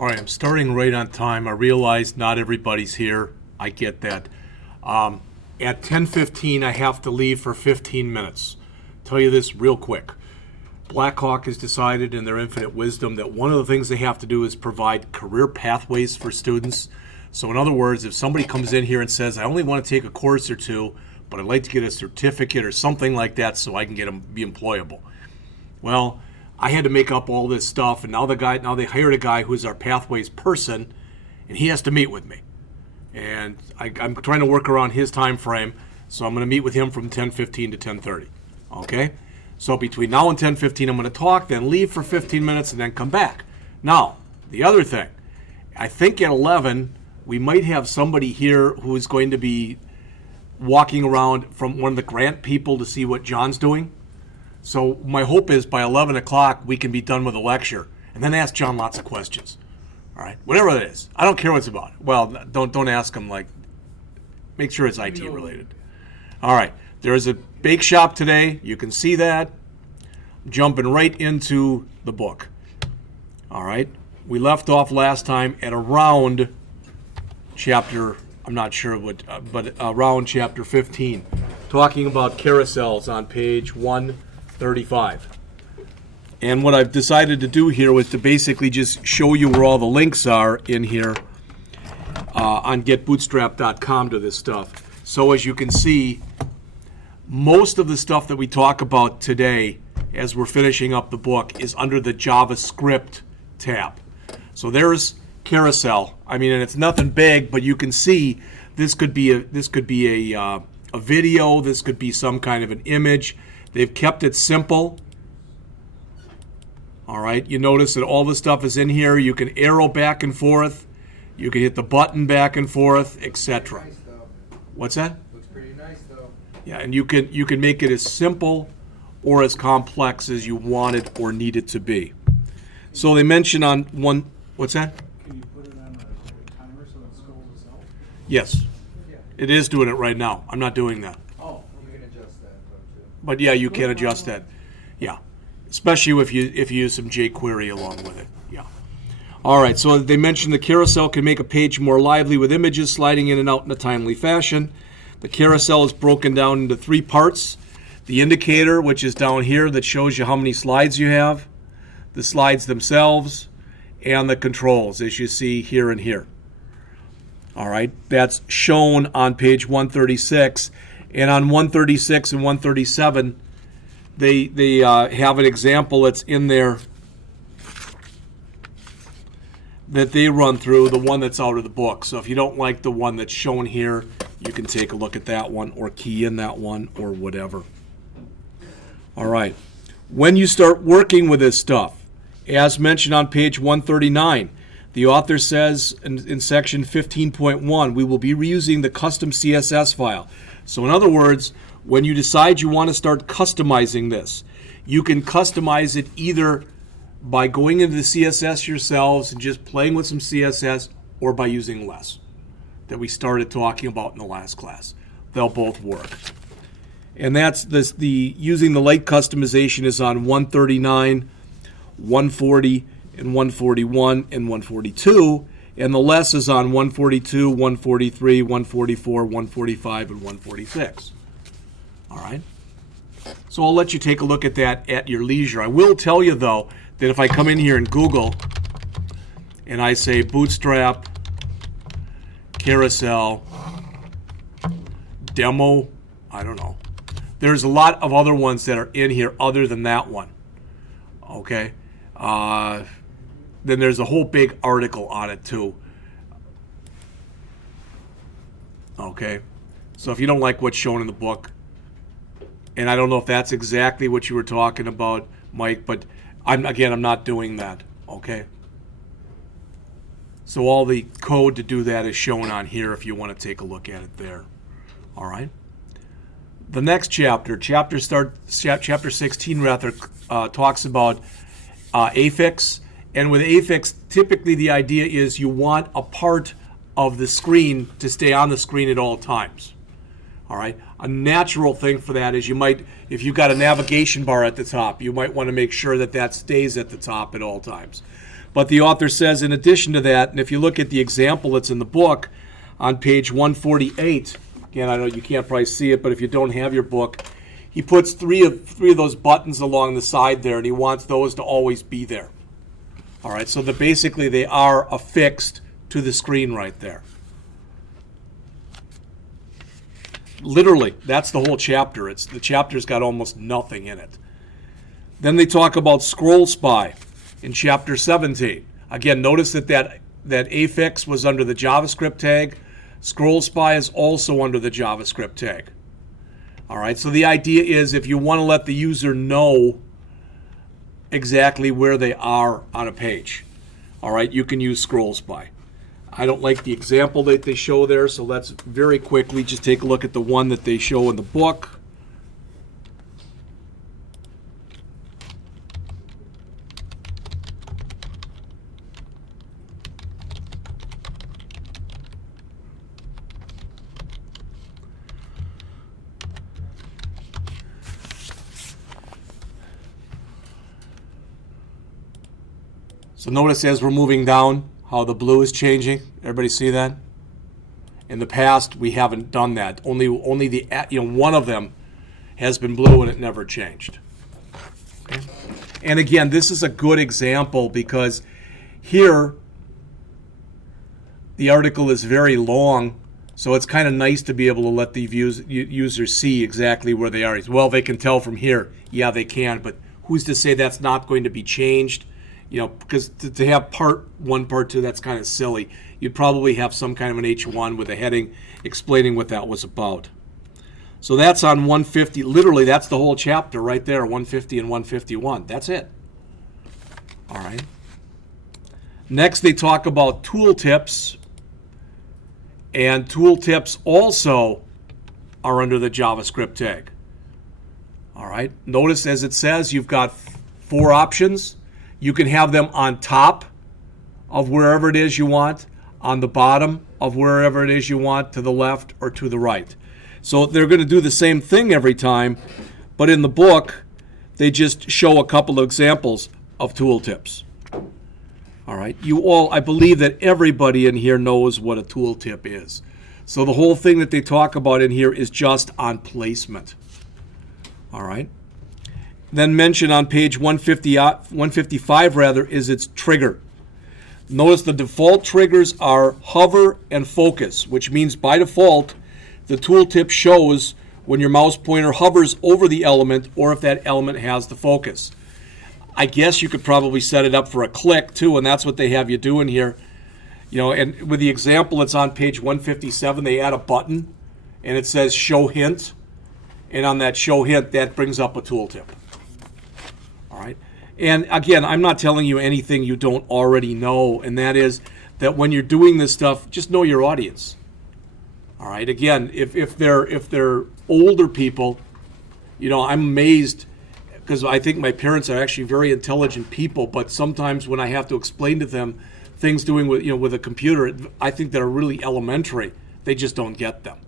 All right, I'm starting right on time. I realize not everybody's here. I get that. At 10:15, I have to leave for 15 minutes. Tell you this real quick. Blackhawk has decided in their infinite wisdom that one of the things they have to do is provide career pathways for students. So in other words, if somebody comes in here and says, I only want to take a course or two, but I'd like to get a certificate or something like that so I can be employable. Well, I had to make up all this stuff, and now they hired a guy who's our pathways person, and he has to meet with me. And I'm trying to work around his time frame, so I'm going to meet with him from 10:15 to 10:30. Okay? So between now and 10:15, I'm going to talk, then leave for 15 minutes, and then come back. Now, the other thing, I think at 11, we might have somebody here who is going to be walking around from one of the grant people to see what John's doing. So my hope is by 11 o'clock we can be done with the lecture and then ask John lots of questions. All right, whatever it is. I don't care what it's about. Well, don't ask him, like, make sure it's IT related. All right, there is a bake shop today. You can see that. Jumping right into the book. All right, we left off last time at around chapter, I'm not sure what, but around chapter 15, talking about carousels on page 135. And what I've decided to do here was to basically just show you where all the links are in here on getbootstrap.com to this stuff. So as you can see, most of the stuff that we talk about today as we're finishing up the book is under the JavaScript tab. So there's carousel. I mean, and it's nothing big, but you can see this could be a video. This could be some kind of an image. They've kept it simple. All right, you notice that all the stuff is in here. You can arrow back and forth. You can hit the button back and forth, etc. Nice, What's that? looks pretty nice, though. Yeah, and you can make it as simple or as complex as you want it or need it to be. So they mention on one. What's that? Can you put it on a timer so it scrolls itself? Yes, Yeah. it is doing it right now. I'm not doing that. Oh, you can adjust that, though, too. But yeah, you can adjust that. Yeah, especially if you use some jQuery along with it. Yeah. All right. So they mentioned the carousel can make a page more lively with images sliding in and out in a timely fashion. The carousel is broken down into three parts: the indicator, which is down here, that shows you how many slides you have, the slides themselves, and the controls, as you see here and here. All right. That's shown on page 136, and on 136 and 137. They have an example that's in there that they run through, the one that's out of the book. So if you don't like the one that's shown here, you can take a look at that one or key in that one or whatever. All right. When you start working with this stuff, as mentioned on page 139, the author says in section 15.1, we will be reusing the custom CSS file. So in other words, when you decide you want to start customizing this, you can customize it either by going into the CSS yourselves and just playing with some CSS, or by using less that we started talking about in the last class. They'll both work. And that's the using the light customization is on 139, 140, and 141 and 142. And the less is on 142, 143, 144, 145, and 146. All right. So I'll let you take a look at that at your leisure. I will tell you, though, that if I come in here and Google and I say Bootstrap carousel demo, I don't know. There's a lot of other ones that are in here other than that one. Okay. Then there's a whole big article on it, too. Okay. So if you don't like what's shown in the book, and I don't know if that's exactly what you were talking about, Mike, but I'm not doing that, okay? So all the code to do that is shown on here if you want to take a look at it there. All right? The next chapter 16 rather, talks about affix. And with affix, typically the idea is you want a part of the screen to stay on the screen at all times. All right. A natural thing for that is you might, if you've got a navigation bar at the top, you might want to make sure that that stays at the top at all times. But the author says, in addition to that, and if you look at the example that's in the book on page 148, again, I know you can't probably see it, but if you don't have your book, he puts three of those buttons along the side there, and he wants those to always be there. All right, so basically they are affixed to the screen right there. Literally, that's the whole chapter. The chapter's got almost nothing in it. Then they talk about Scroll Spy in chapter 17. Again, notice that affix was under the JavaScript tag. Scroll Spy is also under the JavaScript tag. All right, so the idea is if you want to let the user know exactly where they are on a page, all right, you can use Scroll Spy. I don't like the example that they show there, so let's very quickly just take a look at the one that they show in the book. So notice as we're moving down how the blue is changing. Everybody see that? In the past, we haven't done that. Only the one of them has been blue and it never changed. Okay? And again, this is a good example because here the article is very long, so it's kind of nice to be able to let the users see exactly where they are. Well, they can tell from here. Yeah, they can, but who's to say that's not going to be changed? Because to have part 1, part 2, that's kind of silly. You'd probably have some kind of an H1 with a heading explaining what that was about. So that's on 150. Literally, that's the whole chapter right there, 150 and 151. That's it. All right. Next, they talk about tooltips. And tooltips also are under the JavaScript tag. All right. Notice as it says, you've got 4 options. You can have them on top of wherever it is you want, on the bottom of wherever it is you want, to the left or to the right. So they're going to do the same thing every time, but in the book, they just show a couple of examples of tooltips. All right, I believe that everybody in here knows what a tooltip is. So the whole thing that they talk about in here is just on placement. All right. Then mentioned on page 155 is its trigger. Notice the default triggers are hover and focus, which means by default, the tooltip shows when your mouse pointer hovers over the element or if that element has the focus. I guess you could probably set it up for a click too, and that's what they have you doing here. And with the example that's on page 157, they add a button and it says show hint. And on that show hint, that brings up a tooltip. All right. And again, I'm not telling you anything you don't already know, and that is that when you're doing this stuff, just know your audience. All right. Again, if they're older people, I'm amazed because I think my parents are actually very intelligent people, but sometimes when I have to explain to them things doing with a computer, I think that are really elementary. They just don't get them.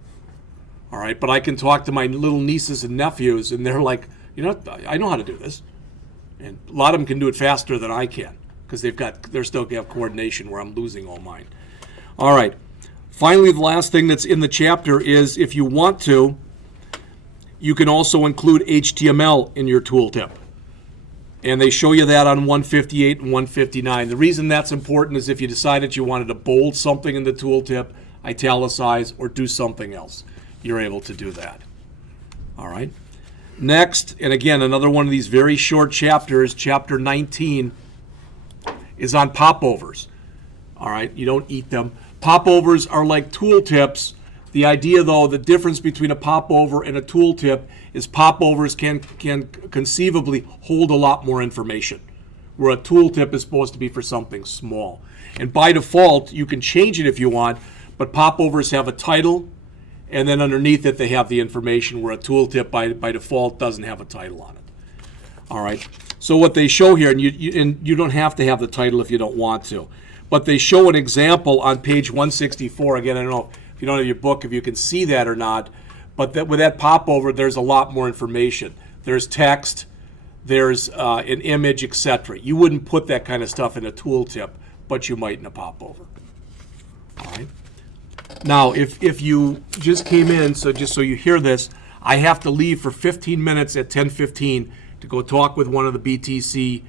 All right. But I can talk to my little nieces and nephews, and they're like, I know how to do this. And a lot of them can do it faster than I can because they're still have coordination where I'm losing all mine. All right. Finally, the last thing that's in the chapter is if you want to, you can also include HTML in your tooltip. And they show you that on 158 and 159. The reason that's important is if you decided you wanted to bold something in the tooltip, italicize, or do something else, you're able to do that. All right. Next, and again, another one of these very short chapters, chapter 19, is on popovers. All right, you don't eat them. Popovers are like tooltips. The idea, though, the difference between a popover and a tooltip is popovers can conceivably hold a lot more information, where a tooltip is supposed to be for something small. And by default, you can change it if you want, but popovers have a title, and then underneath it, they have the information, where a tooltip by default doesn't have a title on it. All right. So what they show here, and you don't have to have the title if you don't want to, but they show an example on page 164. Again, I don't know if you don't have your book, if you can see that or not, but with that popover, there's a lot more information. There's text, there's an image, etc. You wouldn't put that kind of stuff in a tooltip, but you might in a popover. All right. Now, if you just came in, so just so you hear this, I have to leave for 15 minutes at 10:15 to go talk with one of the BTC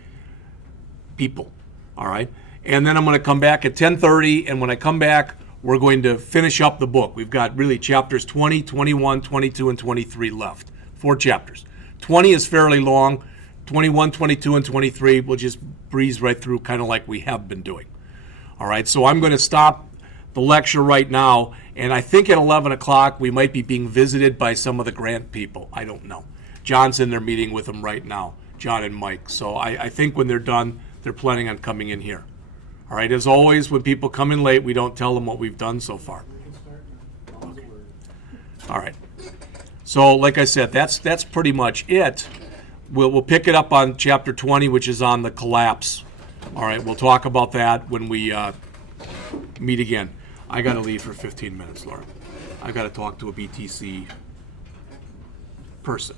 people. All right. And then I'm going to come back at 10:30, and when I come back, we're going to finish up the book. We've got really chapters 20, 21, 22, and 23 left. 4 chapters. 20 is fairly long. 21, 22, and 23 we'll just breeze right through, kind of like we have been doing. All right, so I'm going to stop the lecture right now, and I think at 11 o'clock we might be being visited by some of the grant people. I don't know. John's in there meeting with them right now, John and Mike. So I think when they're done, they're planning on coming in here. All right, as always, when people come in late, we don't tell them what we've done so far. Okay. All right. So like I said, that's pretty much it. We'll pick it up on chapter 20, which is on the collapse. All right, we'll talk about that when we meet again. I got to leave for 15 minutes, Laura. I got to talk to a BTC person.